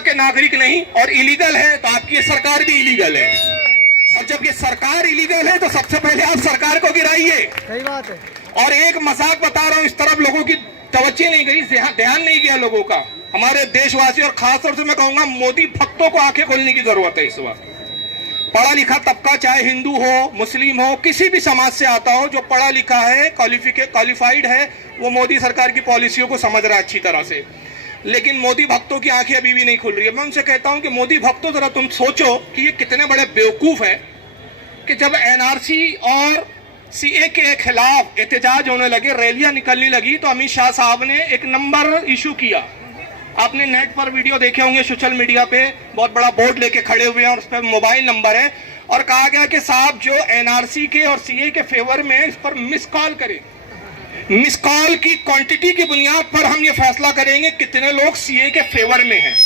के नागरिक नहीं और इलीगल है तो आपकी ये सरकार भी इलीगल है। और जब ये सरकार इलीगल है तो सबसे पहले आप सरकार को गिराइए। सही बात है। और एक मजाक बता रहा हूं, इस तरफ लोगों की तवज्जो नहीं गई, ध्यान नहीं गया लोगों का, हमारे देशवासी और खासतौर से मैं कहूंगा मोदी भक्तों को आंखें खोलने की जरूरत है इस वक्त। पढ़ा लिखा तबका, चाहे हिंदू हो, मुस्लिम हो, किसी भी समाज से आता हो, जो पढ़ा लिखा है, क्वालिफाइड है, वो मोदी सरकार की पॉलिसियों को समझ रहा है अच्छी तरह से। लेकिन मोदी भक्तों की आंखें अभी भी नहीं खुल रही है। मैं उनसे कहता हूं कि मोदी भक्तों जरा तुम सोचो कि ये कितने बड़े बेवकूफ है कि जब एनआरसी और सीए के खिलाफ एहतजाज होने लगे, रैलियां निकलने लगी, तो अमित शाह साहब ने एक नंबर इशू किया। आपने नेट पर वीडियो देखे होंगे, सोशल मीडिया पे बहुत बड़ा बोर्ड लेके खड़े हुए हैं और उस पर मोबाइल नंबर है और कहा गया कि साहब जो एनआरसी के और सीए के फेवर में इस पर मिस कॉल करें। मिस कॉल की क्वांटिटी की बुनियाद पर हम ये फैसला करेंगे कितने लोग सीए के फेवर में हैं।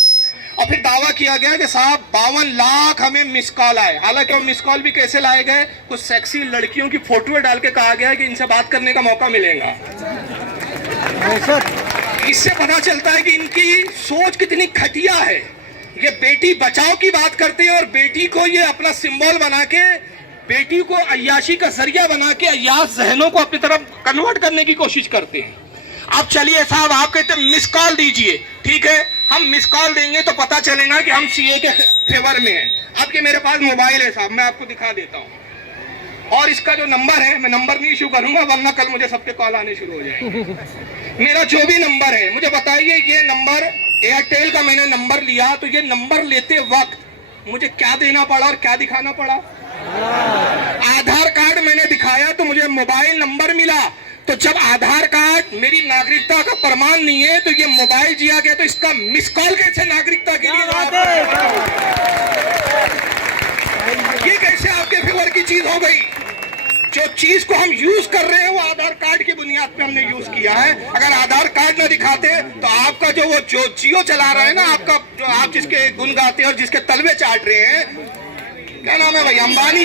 और फिर दावा किया गया कि साहब 52 लाख हमें मिस कॉल आए। हालांकि वो मिस कॉल भी कैसे लाए गए, कुछ सेक्सी लड़कियों की फोटो डाल के कहा गया कि इनसे बात करने का मौका मिलेगा। इससे पता चलता है कि इनकी सोच कितनी घटिया है। ये बेटी बचाओ की बात करते हैं और बेटी को ये अपना सिंबल बना के, बेटी को अय्याशी का जरिया बना के अय्याश जहनों को अपनी तरफ कन्वर्ट करने की कोशिश करते हैं। अब चलिए साहब, आप कहते हैं मिस कॉल दीजिए, ठीक है, हम मिस कॉल देंगे तो पता चलेगा कि हम सीए के फेवर में हैं। अब ये मेरे पास मोबाइल है साहब, मैं आपको दिखा देता हूँ। और इसका जो नंबर है, मैं नंबर नहीं इशू करूंगा वरना कल मुझे सबके कॉल आने शुरू हो जाएंगे। मेरा जो भी नंबर है, मुझे बताइए, ये नंबर एयरटेल का मैंने नंबर लिया, तो ये नंबर लेते वक्त मुझे क्या देना पड़ा और क्या दिखाना पड़ा? आधार कार्ड मैंने दिखाया तो मुझे मोबाइल नंबर मिला। तो जब आधार कार्ड मेरी नागरिकता का प्रमाण नहीं है तो ये मोबाइल दिया गया, तो इसका मिस कॉल कैसे नागरिकता के लिए? ये कैसे आपके फेवर की चीज हो गई? जो चीज को हम यूज कर रहे हैं वो आधार कार्ड की बुनियाद पे हमने यूज किया है। अगर आधार कार्ड न दिखाते तो आपका जो जियो चला रहा है ना, आपका जो आप जिसके गुण गाते हैं और जिसके तलवे चाट रहे हैं, क्या नाम है भाई, अंबानी,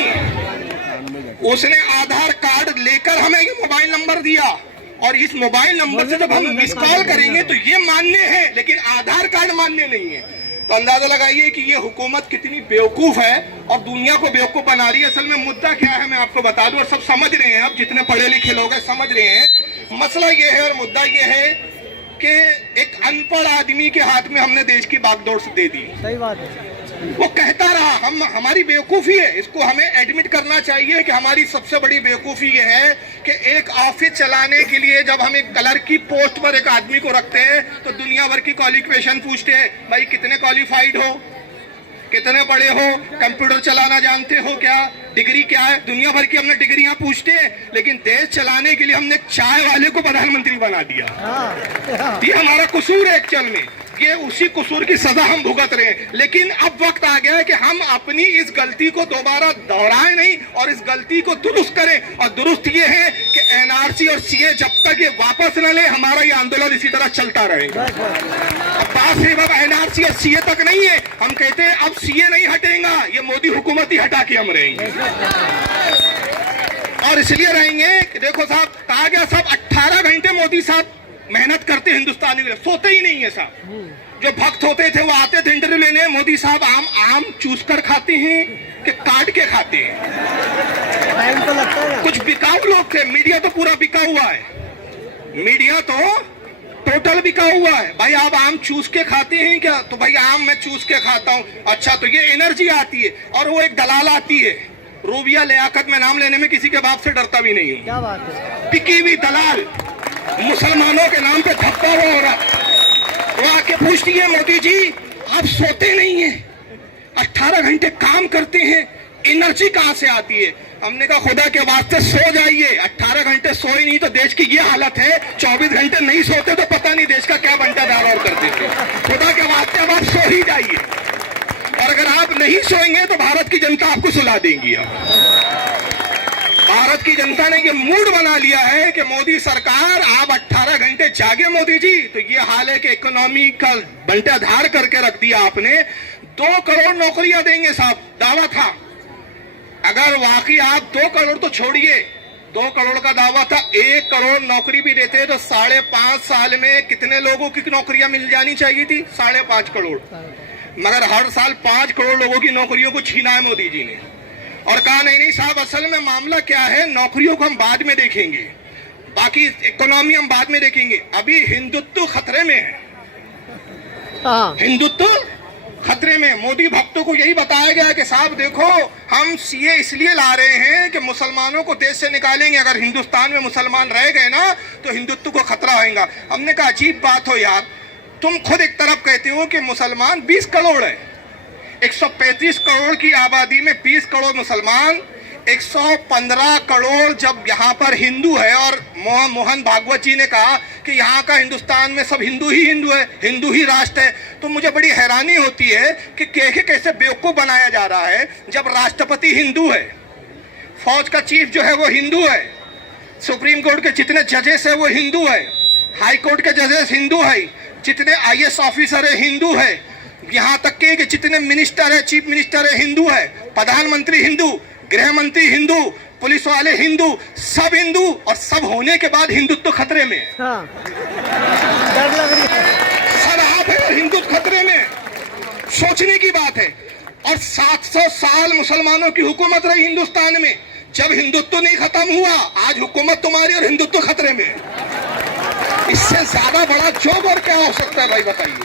उसने आधार कार्ड लेकर हमें ये मोबाइल नंबर दिया। और इस मोबाइल नंबर से जब हम मिस कॉल करेंगे तो ये मान्य है, लेकिन आधार कार्ड मान्य नहीं है। तो अंदाजा लगाइए कि ये हुकूमत कितनी बेवकूफ है और दुनिया को बेवकूफ बना रही है। असल में मुद्दा क्या है मैं आपको बता दूं, और सब समझ रहे हैं, अब जितने पढ़े लिखे लोग हैं समझ रहे हैं। मसला ये है और मुद्दा ये है कि एक अनपढ़ आदमी के हाथ में हमने देश की बागडोर से दे दी। सही बात है। वो कहता रहा, हमारी बेवकूफी है, इसको हमें एडमिट करना चाहिए कि हमारी सबसे बड़ी बेवकूफी ये है कि एक ऑफिस चलाने के लिए जब हम एक कलर की पोस्ट पर एक आदमी को रखते हैं तो दुनिया भर की क्वालिफिकेशन पूछते हैं, भाई कितने क्वालिफाइड हो, कितने पढ़े हो, कंप्यूटर चलाना जानते हो क्या, डिग्री क्या है, दुनिया भर की हमने डिग्रियां पूछते हैं। लेकिन देश चलाने के लिए हमने चाय वाले को प्रधानमंत्री बना दिया। ये हमारा कसूर है एक्चुअल में, ये उसी कसूर की सजा हम भुगत रहे हैं। लेकिन अब वक्त आ गया है कि हम अपनी इस गलती को दोबारा दोहराएं नहीं और इस गलती को दुरुस्त करें। और दुरुस्त ये है कि एनआरसी और सीए जब तक ये वापस न ले, हमारा ये आंदोलन इसी तरह चलता रहेगा। अब बात सिर्फ अब एनआरसी और सीए तक नहीं है, हम कहते हैं अब सीए नहीं हटेगा, ये मोदी हुकूमत ही हटा के हम रहेंगे। और इसलिए रहेंगे कि देखो साहब, कहा गया साहब 18 घंटे मोदी साहब मेहनत करते हिंदुस्तानी के लिए, सोते ही नहीं है साहब। जो भक्त होते थे वो आते थे इंटरव्यू लेने, मोदी साहब आम चूस कर खाते हैं कि काट के खाते हैं? टाइम तो लगता है। कुछ बिकाऊ लोग थे, मीडिया तो पूरा बिका हुआ है, मीडिया तो टोटल बिका हुआ है। भाई आप आम चूस के खाते हैं क्या? तो भाई आम मैं चूस के खाता हूँ। अच्छा, तो ये एनर्जी आती है। और वो एक दलाल आती है, रूबिया लियाकत, में नाम लेने में किसी के बाप से डरता भी नहीं हूँ। क्या बात है? बिकी हुई दलाल, मुसलमानों के नाम पे धप्पा हुआ औरत, वो आके पूछती है, मोदी जी आप सोते नहीं हैं, 18 घंटे काम करते हैं, एनर्जी कहाँ से आती है? हमने कहा खुदा के वास्ते सो जाइए, 18 घंटे सोए नहीं तो देश की ये हालत है, 24 घंटे नहीं सोते तो पता नहीं देश का क्या बंटा दारोर कर देते। खुदा के वास्ते अब आप सो ही जाइए, और अगर आप नहीं सोएंगे तो भारत की जनता आपको सुला देंगी। भारत की जनता ने ये मूड बना लिया है कि मोदी सरकार आप 18 घंटे जागे मोदी जी। तो ये हाल है कि इकोनॉमी का बंटाधार करके रख दिया आपने। 2 करोड़ नौकरियां देंगे साहब, दावा था। अगर वाकई आप 2 करोड़ तो छोड़िए, 2 करोड़ का दावा था, 1 करोड़ नौकरी भी देते तो 5.5 साल में कितने लोगों की नौकरियां मिल जानी चाहिए थी? 5.5 करोड़। मगर हर साल 5 करोड़ लोगों की नौकरियों को छीना है मोदी जी ने और कहा नहीं साहब, असल में मामला क्या है, नौकरियों को हम बाद में देखेंगे, बाकी इकोनॉमी हम बाद में देखेंगे। अभी हिंदुत्व खतरे में है, हिंदुत्व खतरे में। मोदी भक्तों को यही बताया गया कि साहब देखो, हम सीए इसलिए ला रहे हैं कि मुसलमानों को देश से निकालेंगे, अगर हिंदुस्तान में मुसलमान रह गए ना तो हिंदुत्व को खतरा होगा। हमने कहा अजीब बात हो यार, तुम खुद एक तरफ कहते हो कि मुसलमान 20 करोड़ है, 135 करोड़ की आबादी में 20 करोड़ मुसलमान, 115 करोड़ जब यहाँ पर हिंदू है, और मोहन भागवत जी ने कहा कि यहाँ का हिंदुस्तान में सब हिंदू है, हिंदू ही राष्ट्र है, तो मुझे बड़ी हैरानी होती है कि कैसे बेवकूफ़ बनाया जा रहा है। जब राष्ट्रपति हिंदू है, फौज का चीफ जो है वो हिंदू है, सुप्रीम कोर्ट के जितने जजेस है वो हिंदू है, हाई कोर्ट के जजेस हिंदू है, जितने IAS ऑफिसर है हिंदू है, यहाँ तक के जितने मिनिस्टर है, चीफ मिनिस्टर है हिंदू है, प्रधानमंत्री हिंदू, गृह मंत्री हिंदू, पुलिस वाले हिंदू, सब हिंदू, और सब होने के बाद हिंदुत्व खतरे में है। डर लग रही है। सब आप है और हिंदुत्व खतरे में। सोचने की बात है। और 700 साल मुसलमानों की हुकूमत रही हिंदुस्तान में, जब हिंदुत्व नहीं खत्म हुआ, आज हुकूमत तुम्हारी और हिंदुत्व खतरे में। इससे ज्यादा बड़ा जोक और क्या हो सकता है भाई बताइए,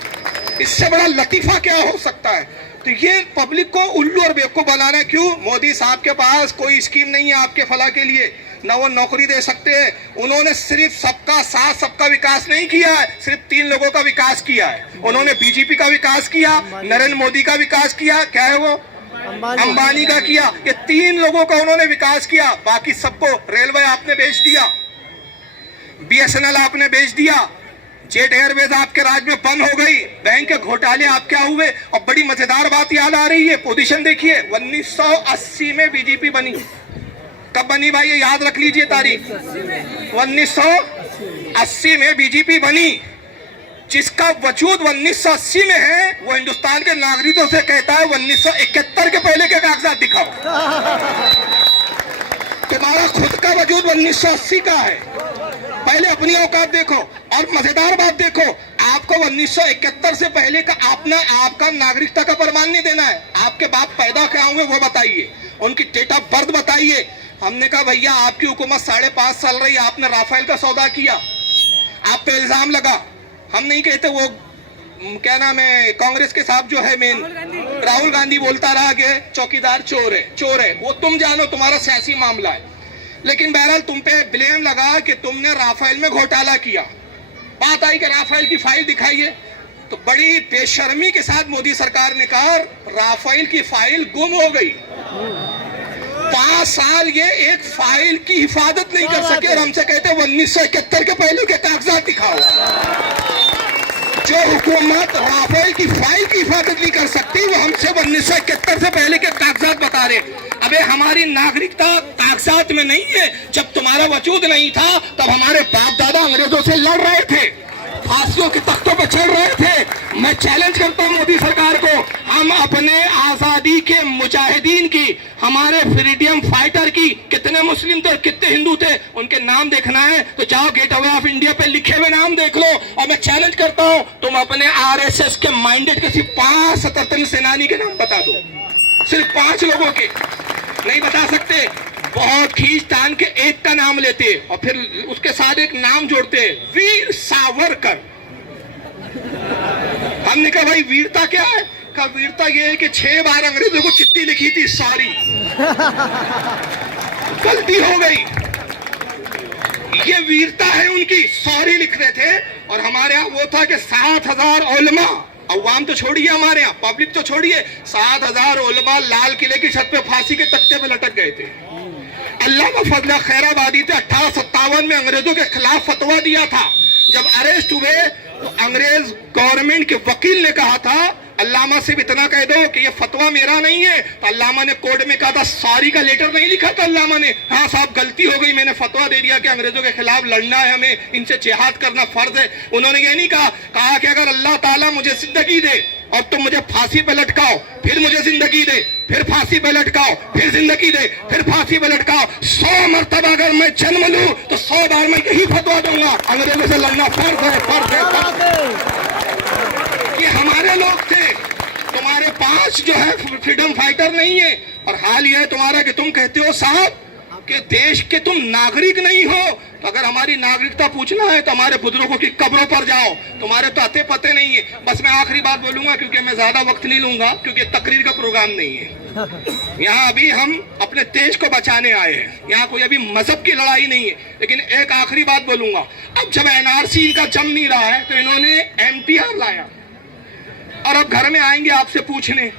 इससे बड़ा लतीफा क्या हो सकता है? तो ये पब्लिक को उल्लू और बेवकूफ बनाना है। क्यों? मोदी साहब के पास कोई स्कीम नहीं है आपके फलाह के लिए, ना वो नौकरी दे सकते हैं। उन्होंने सिर्फ सबका साथ सबका विकास नहीं किया है, सिर्फ 3 लोगों का विकास किया है। उन्होंने बीजेपी का विकास किया, नरेंद्र मोदी का विकास किया, क्या है वो, अंबानी का किया। ये 3 लोगों का उन्होंने विकास किया, बाकी सबको रेलवे आपने बेच दिया, BSNL आपने बेच दिया, जेट एयरवेज आपके राज्य में बंद हो गई, बैंक के घोटाले आप क्या हुए। और बड़ी मजेदार बात याद आ रही है, पोजीशन देखिए, 1980 में बीजेपी बनी। कब बनी भाई, ये याद रख लीजिए तारीख, 1980 में बीजेपी बनी। जिसका वजूद 1980 में है वो हिंदुस्तान के नागरिकों से कहता है 1971 के पहले के कागजात दिखाओ। तुम्हारा खुद का वजूद 1980 का है, पहले अपनी औकात देखो। और मजेदार बात देखो, आपको 1971 से पहले का आपका नागरिकता का प्रमाण नहीं देना है। आपके बाप पैदा क्या हुए वो बताइए, उनकी डेट ऑफ बर्थ बताइए। हमने कहा भैया आपकी हुकूमत 5.5 साल रही, आपने राफेल का सौदा किया, आप पे इल्जाम लगा। हम नहीं कहते, वो क्या नाम है कांग्रेस के साहब जो है मेन राहुल गांधी बोलता रहा कि चौकीदार चोर है, वो तुम जानो, तुम्हारा सियासी मामला है। लेकिन बहरहाल तुम पे ब्लेम लगा कि तुमने राफेल में घोटाला किया। बात आई कि राफेल की फाइल दिखाइए, तो बड़ी बेशर्मी के साथ मोदी सरकार ने कहा राफेल की फाइल गुम हो गई। 5 साल ये एक फाइल की हिफाजत नहीं कर सके और हमसे कहते 1971 के पहले के कागजात दिखाओ। जो हुकूमत राफेल की फाइल की हिफाजत नहीं कर सकती वो हमसे 1971 से पहले के कागजात बता रहे। अबे हमारी नागरिकता कागजात में नहीं है। जब तुम्हारा वजूद नहीं था तब हमारे बाप दादा अंग्रेजों से लड़ रहे थे, फांसियों के तख्तों पर चढ़ रहे थे। मैं चैलेंज करता हूं मोदी सरकार को, हम अपने आजादी के मुजाहिदीन की, हमारे फ्रीडम फाइटर की, कितने मुस्लिम थे कितने हिंदू थे उनके नाम देखना है तो जाओ गेट वे ऑफ इंडिया पे लिखे हुए नाम देख लो। और मैं चैलेंज करता हूं तुम अपने RSS के माइंडेड के सिर्फ 5 स्वतंत्र सेनानी के नाम बता दो, सिर्फ 5 लोगों के नहीं बता सकते। बहुत खींच तान के एक का नाम लेते और फिर उसके साथ एक नाम जोड़ते, वीर सावरकर। हमने कहा भाई वीरता क्या है? कहा वीरता ये है कि 6 बार अंग्रेजों को चिट्ठी लिखी थी, सॉरी गलती हो गई। ये वीरता है उनकी, सॉरी लिख रहे थे। और हमारे यहाँ वो था कि 7,000 उलमा, अवाम तो छोड़िए, हमारे यहाँ पब्लिक तो छोड़िए, 7,000 उलमा लाल किले की छत पे फांसी के तख्ते पे लटक गए थे। अल्लामा फजला खैराबादी थे, 1857 में अंग्रेजों के खिलाफ फतवा दिया था। जब अरेस्ट हुए तो अंग्रेज गवर्नमेंट के वकील ने कहा था अल्लामा से इतना कह दो कि ये फतवा मेरा नहीं है। तो अल्लामा ने कोर्ट में कहा था, सॉरी का लेटर नहीं लिखा था अल्लामा ने, हाँ साहब गलती हो गई, मैंने फतवा दे दिया कि अंग्रेजों के खिलाफ लड़ना है, हमें इनसे जिहाद करना फर्ज है। उन्होंने ये नहीं कहा कि अगर अल्लाह ताला मुझे जिंदगी दे और तुम मुझे फांसी पे लटकाओ, फिर मुझे जिंदगी दे, फिर फांसी पे लटकाओ, फिर जिंदगी दे, फिर फांसी पे लटकाओ। 100 मरतबा अगर मैं जन्म लूं तो 100 बार मैं यही फतवा दूंगा, अंग्रेजों से लड़ना फर्ज है, फर्ज है, फर्ज है। ये हमारे लोग थे, तुम्हारे 5 जो है फ्रीडम फाइटर नहीं है। और हाल यह है तुम्हारा कि तुम कहते हो साहब कि देश के तुम नागरिक नहीं हो, तो अगर हमारी नागरिकता पूछना है तो हमारे बुजुर्गों की कब्रों पर जाओ, तुम्हारे तो अते पते नहीं है। बस मैं आखिरी बात बोलूंगा क्योंकि मैं ज्यादा वक्त नहीं लूंगा, क्योंकि तकरीर का प्रोग्राम नहीं है। यहाँ अभी हम अपने देश को बचाने आए हैं, यहाँ कोई अभी मजहब की लड़ाई नहीं है। लेकिन एक आखिरी बात बोलूंगा, अब जब एनआरसी इनका जम नहीं रहा है तो इन्होंने एमटीआर लाया और अब घर में आएंगे आपसे पूछने।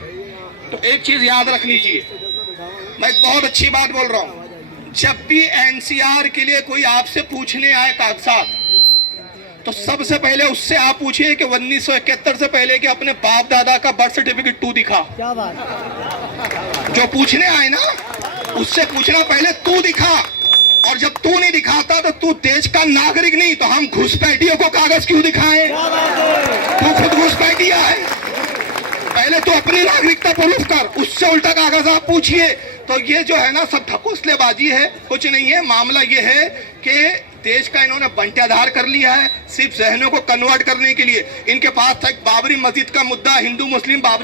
तो एक चीज याद रखनी चाहिए, मैं एक बहुत अच्छी बात बोल रहा हूं, जब भी एनसीआर के लिए कोई आपसे पूछने आए कागजात, तो सबसे पहले उससे आप पूछिए कि 1971 से पहले के अपने बाप दादा का बर्थ सर्टिफिकेट तू दिखा। क्या बात। जो पूछने आए ना उससे पूछना पहले तू दिखा, और जब तू नहीं दिखाता तो तू देश का नागरिक नहीं। तो हम घुसपैठियों को कागज क्यों दिखाएं? तू खुद घुसपैठिया है, पहले तो अपनी नागरिकता प्रूफ कर, उससे उल्टा कागज आप पूछिए। तो ये जो है ना सब ढकोसलेबाजी है, कुछ नहीं है। मामला ये है कि देश का इन्होंने बंटाधार कर लिया है सिर्फ जहनों को कन्वर्ट करने के लिए। इनके पास था एक बाबरी मस्जिद का मुद्दा, हिंदू मुस्लिम बाबरी